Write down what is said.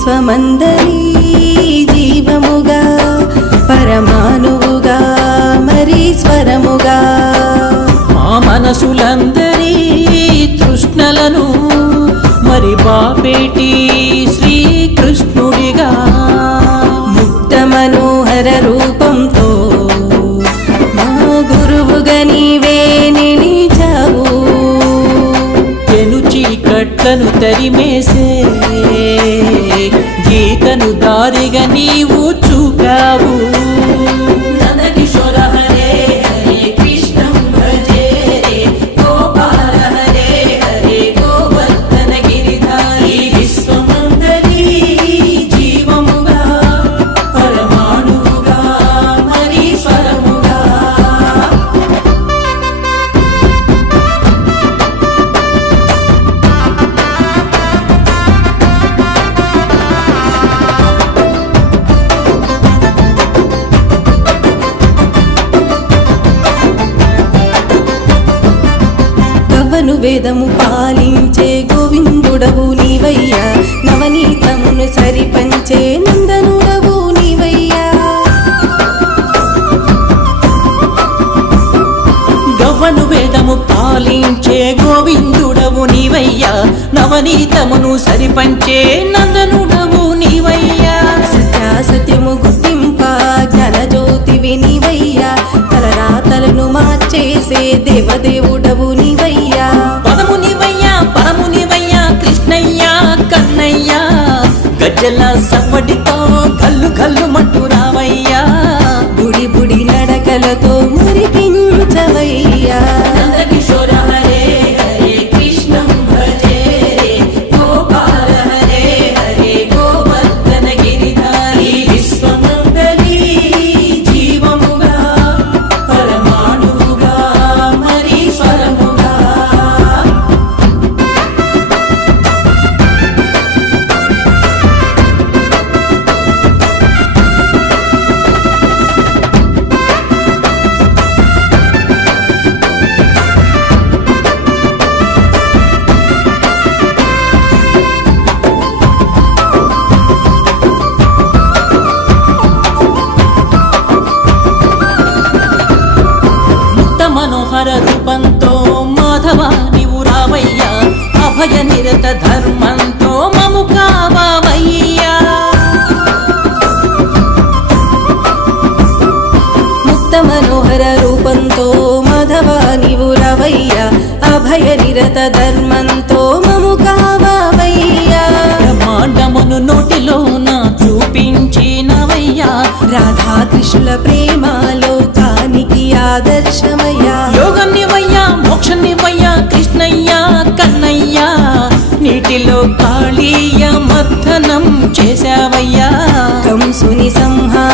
విశ్వమందరి జీవముగా పరమాణువుగా మరి స్వరముగా. మా మనసులందరి తృష్ణలను మరి బాపేటి శ్రీకృష్ణుడిగా. ముక్త మనోహర రూపంతో మా గురువుగా నీవే నిలిచావు. తెను చీకట్లను తరిమేసే గీతను దారిగా నీవు కవ్వను వేదము పాలించే గోవిందుడవు నీవయ్యా. నవనీతమును సరిపంచే నందనుడవు నీవయ్యా. గవ్వను వేదము పాలించే గోవిందుడవు నీవయ్యా. నవనీతమును సరిపంచే నందనుడవు నీవయ్యా. సత్యాసత్యము గుర్తింప జ్ఞానజ్యోతివి నీవయ్యా. తలరాతలను మార్చేసే దేవదేవుడవు గజ్జల సవ్వడితో కళ్ళు కళ్ళు మట్టు రూపంతో మాధవ నీవు రావయ్యా. అభయ నిరత ధర్మంతో మము కావయ్యా ముక్త మనోహర రూపంతో మాధవ నీవు రవయ్యా. అభయ నిరత ధర్మంతో మము కావయ్యా బ్రహ్మాండమును నోటిలోన చూపించినవయ్యా. రాధాకృష్ణుల ప్రేమలో దర్శనమయ్యా నివయ్యా యోగన్యమయ్యా మోక్షన్యమయ్యా కృష్ణయ్యా కన్నయ్యా. నీటిలో కాళీయ మర్థనం చేశావయ్యా కంసుని సంహా